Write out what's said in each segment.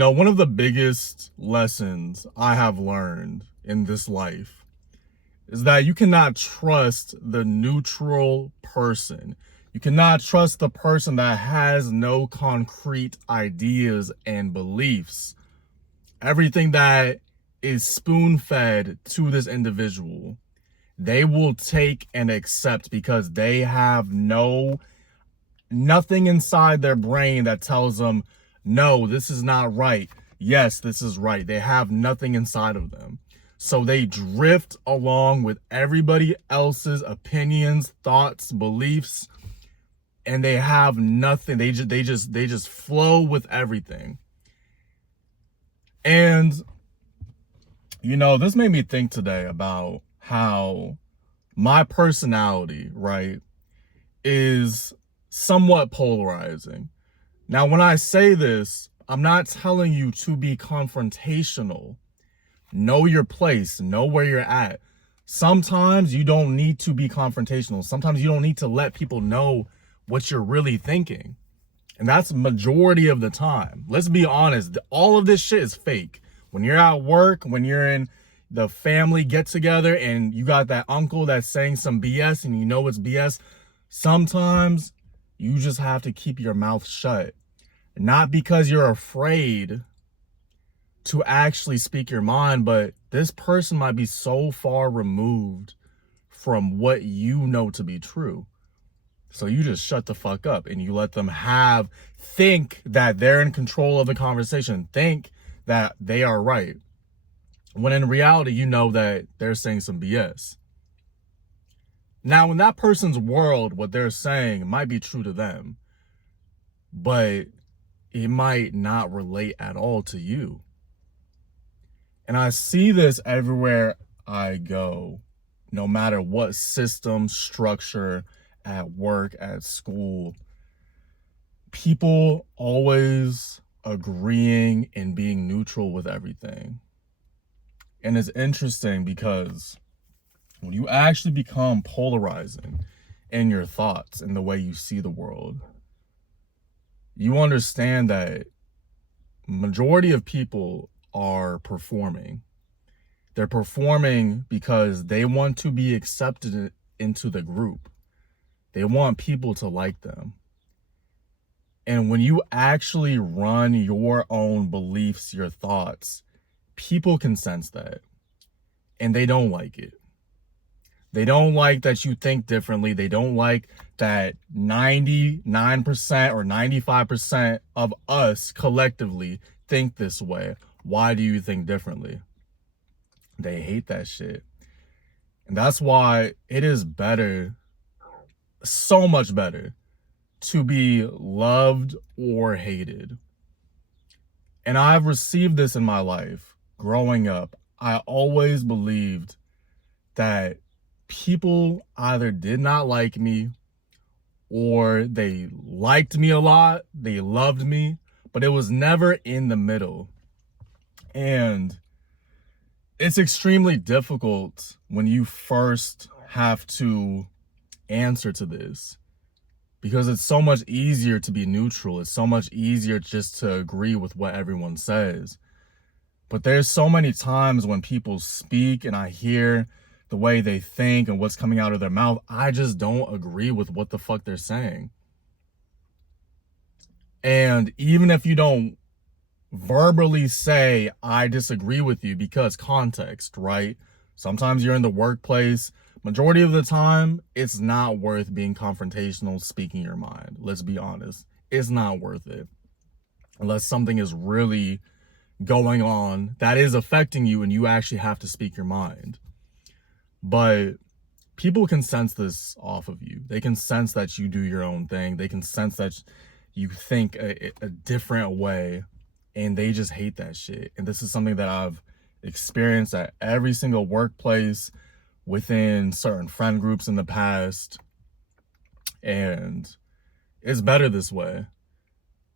One of the biggest lessons I have learned in this life is that you cannot trust the neutral person. You cannot trust the person that has no concrete ideas and beliefs. Everything that is spoon-fed to this individual, they will take and accept because they have nothing inside their brain that tells them, no, this is not right. Yes, this is right. They have nothing inside of them. So they drift along with everybody else's opinions, thoughts, beliefs, and they have nothing. They just flow with everything. And this made me think today about how my personality, right, is somewhat polarizing. Now, when I say this, I'm not telling you to be confrontational. Know your place, know where you're at. Sometimes you don't need to be confrontational. Sometimes you don't need to let people know what you're really thinking. And that's majority of the time. Let's be honest, all of this shit is fake. When you're at work, when you're in the family get together and you got that uncle that's saying some BS and you know it's BS, sometimes you just have to keep your mouth shut. Not because you're afraid to actually speak your mind, but this person might be so far removed from what you know to be true. So you just shut the fuck up and you let them think that they're in control of the conversation, think that they are right. When in reality, you know that they're saying some BS. Now, in that person's world, what they're saying might be true to them, but it might not relate at all to you. And I see this everywhere I go, no matter what system, structure, at work, at school. People always agreeing and being neutral with everything. And it's interesting because when you actually become polarizing in your thoughts and the way you see the world, you understand that majority of people are performing. They're performing because they want to be accepted into the group. They want people to like them. And when you actually run your own beliefs, your thoughts, people can sense that. And they don't like it. They don't like that you think differently. They don't like that 99% or 95% of us collectively think this way. Why do you think differently? They hate that shit. And that's why it is better, so much better, to be loved or hated. And I've received this in my life. Growing up, I always believed that people either did not like me or they liked me a lot, they loved me, but it was never in the middle. And it's extremely difficult when you first have to answer to this, because it's so much easier to be neutral. It's so much easier just to agree with what everyone says. But there's so many times when people speak and I hear the way they think and what's coming out of their mouth, I just don't agree with what the fuck they're saying. And even if you don't verbally say, I disagree with you, because context, right? Sometimes you're in the workplace. Majority of the time, it's not worth being confrontational, speaking your mind. Let's be honest. It's not worth it. Unless something is really going on that is affecting you and you actually have to speak your mind. But people can sense this off of you. They can sense that you do your own thing. They can sense that you think a different way, and they just hate that shit. And this is something that I've experienced at every single workplace, within certain friend groups in the past. And it's better this way,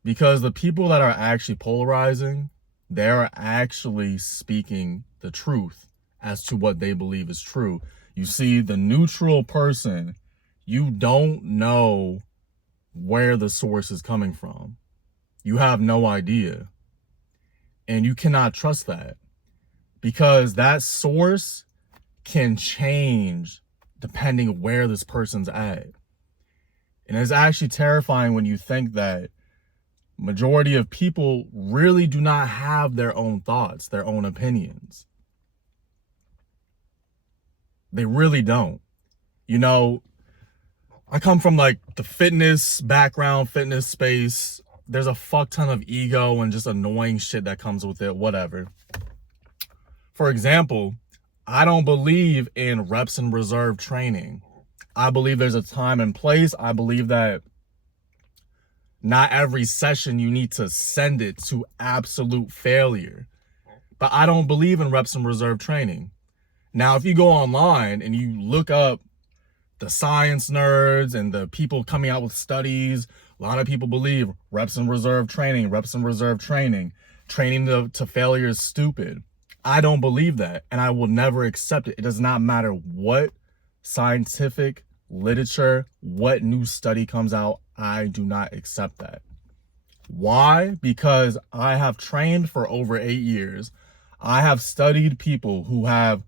because the people that are actually polarizing, they're actually speaking the truth as to what they believe is true. You see, the neutral person, you don't know where the source is coming from. You have no idea. And you cannot trust that, because that source can change depending where this person's at. And it's actually terrifying when you think that majority of people really do not have their own thoughts, their own opinions. They really don't. You know, I come from like the fitness background, fitness space. There's a fuck ton of ego and just annoying shit that comes with it, whatever. For example, I don't believe in reps and reserve training. I believe there's a time and place. I believe that not every session you need to send it to absolute failure. But I don't believe in reps and reserve training. Now, if you go online and you look up the science nerds and the people coming out with studies, a lot of people believe reps and reserve training, training to failure is stupid. I don't believe that, and I will never accept it. It does not matter what scientific literature, what new study comes out, I do not accept that. Why? Because I have trained for over 8 years. I have studied people who have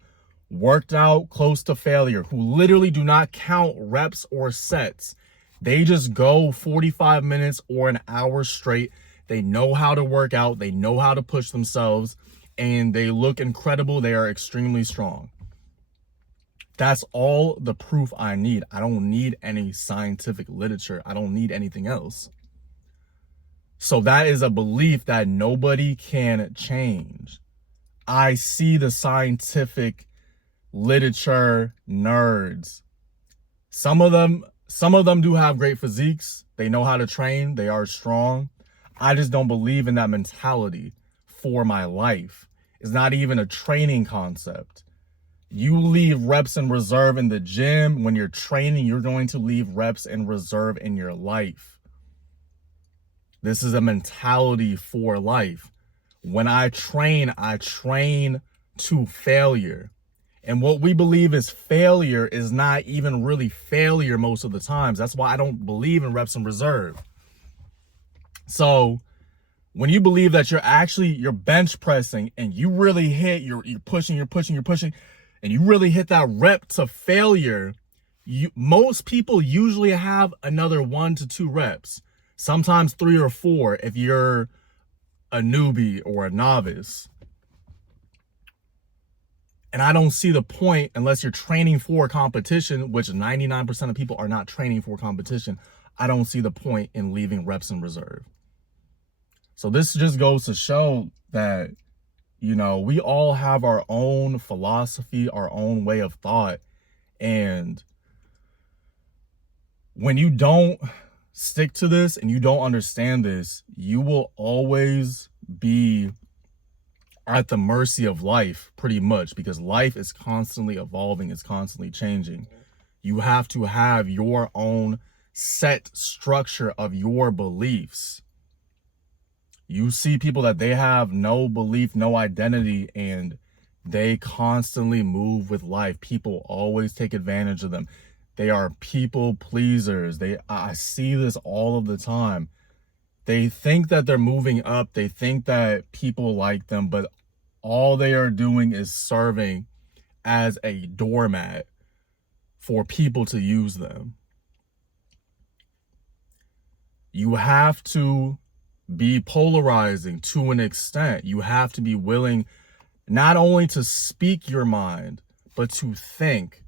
worked out close to failure, who literally do not count reps or sets. They just go 45 minutes or an hour straight. They know how to work out. They know how to push themselves, and they look incredible. They are extremely strong. That's all the proof I need. I don't need any scientific literature. I don't need anything else. So that is a belief that nobody can change. I see the scientific literature nerds. Some of them do have great physiques. They know how to train. They are strong. I just don't believe in that mentality for my life. It's not even a training concept. You leave reps and reserve in the gym. When you're training, you're going to leave reps and reserve in your life. This is a mentality for life. When I train to failure. And what we believe is failure is not even really failure most of the times. That's why I don't believe in reps and reserve. So when you believe that you're bench pressing and you really hit, you're pushing, and you really hit that rep to failure, most people usually have another 1 to 2 reps, sometimes 3 or 4 if you're a newbie or a novice. And I don't see the point, unless you're training for competition, which 99% of people are not training for competition. I don't see the point in leaving reps in reserve. So this just goes to show that, you know, we all have our own philosophy, our own way of thought. And when you don't stick to this and you don't understand this, you will always be at the mercy of life, pretty much, because life is constantly evolving, it's constantly changing. You have to have your own set structure of your beliefs. You see people that they have no belief, no identity, and they constantly move with life. People always take advantage of them. They are people pleasers. I see this all of the time. They think that they're moving up. They think that people like them, but all they are doing is serving as a doormat for people to use them. You have to be polarizing to an extent. You have to be willing not only to speak your mind, but to think.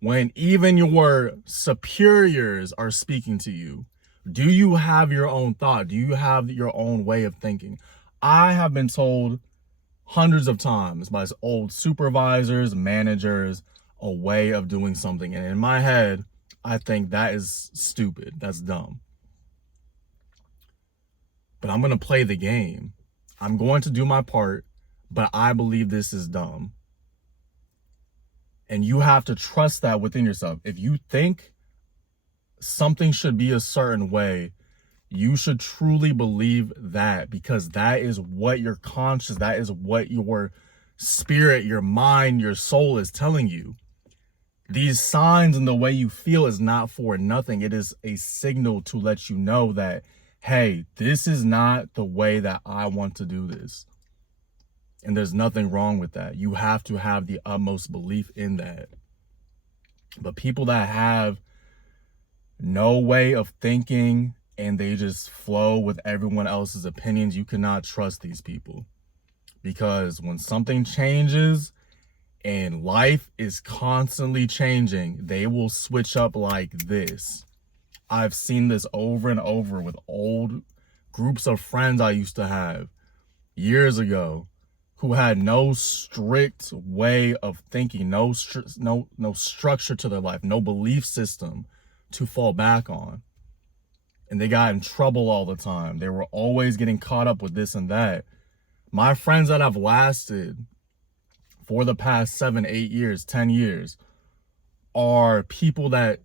When even your superiors are speaking to you, do you have your own thought? Do you have your own way of thinking? I have been told hundreds of times by old supervisors, managers, a way of doing something. And in my head, I think that is stupid. That's dumb. But I'm going to play the game. I'm going to do my part, but I believe this is dumb. And you have to trust that within yourself. If you think something should be a certain way, you should truly believe that, because that is what your conscience, that is what your spirit, your mind, your soul is telling you. These signs and the way you feel is not for nothing. It is a signal to let you know that, hey, this is not the way that I want to do this. And there's nothing wrong with that. You have to have the utmost belief in that. But people that have no way of thinking and they just flow with everyone else's opinions, you cannot trust these people. Because when something changes and life is constantly changing, they will switch up like this. I've seen this over and over with old groups of friends I used to have years ago who had no strict way of thinking, no structure to their life, no belief system to fall back on. And they got in trouble all the time. They were always getting caught up with this and that. My friends that have lasted for the past 7, 8 years, 10 years are people that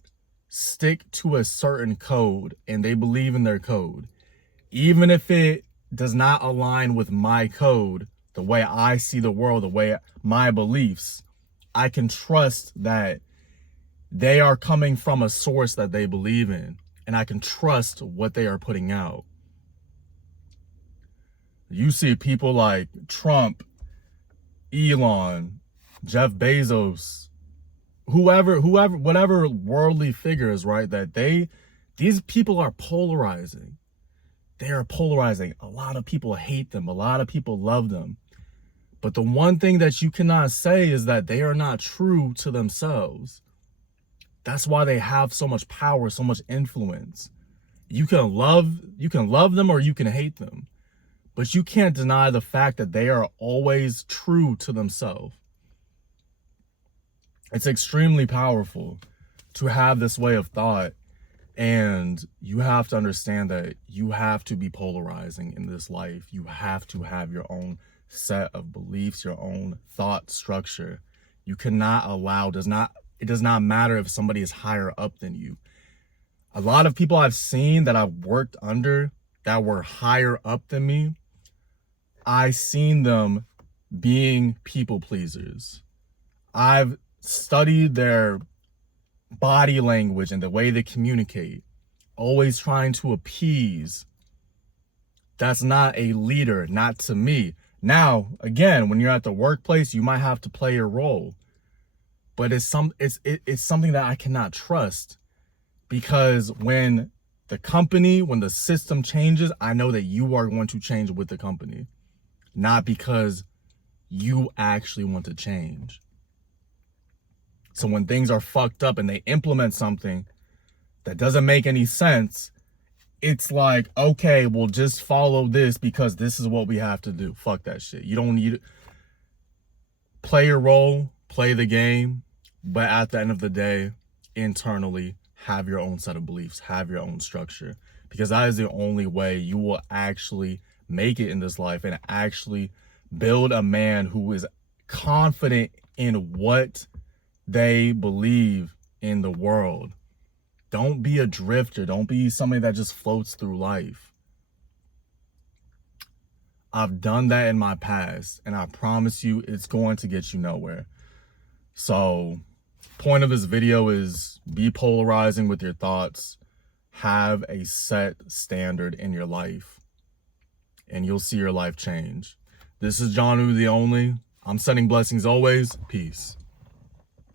stick to a certain code and they believe in their code. Even if it does not align with my code, the way I see the world, the way my beliefs, I can trust that they are coming from a source that they believe in, and I can trust what they are putting out. You see people like Trump, Elon, Jeff Bezos, whoever, whatever worldly figures, right? That these people are polarizing. They are polarizing. A lot of people hate them. A lot of people love them. But the one thing that you cannot say is that they are not true to themselves. That's why they have so much power, so much influence. You can love them or you can hate them. But you can't deny the fact that they are always true to themselves. It's extremely powerful to have this way of thought. And you have to understand that you have to be polarizing in this life. You have to have your own set of beliefs, your own thought structure. You cannot allow, it does not matter if somebody is higher up than you. A lot of people I've seen that I've worked under that were higher up than me, I've seen them being people pleasers. I've studied their body language and the way they communicate, always trying to appease. That's not a leader, not to me. Now, again, when you're at the workplace, you might have to play your role. But it's something that I cannot trust, because when the system changes, I know that you are going to change with the company, not because you actually want to change. So when things are fucked up and they implement something that doesn't make any sense, it's like, okay, we'll just follow this because this is what we have to do. Fuck that shit. You don't need it. Play your role, play the game, but at the end of the day, internally, have your own set of beliefs, have your own structure, because that is the only way you will actually make it in this life and actually build a man who is confident in what they believe in the world. Don't be a drifter. Don't be somebody that just floats through life. I've done that in my past, and I promise you it's going to get you nowhere. So, point of this video is be polarizing with your thoughts. Have a set standard in your life, and you'll see your life change. This is John Woo the Only. I'm sending blessings always. Peace.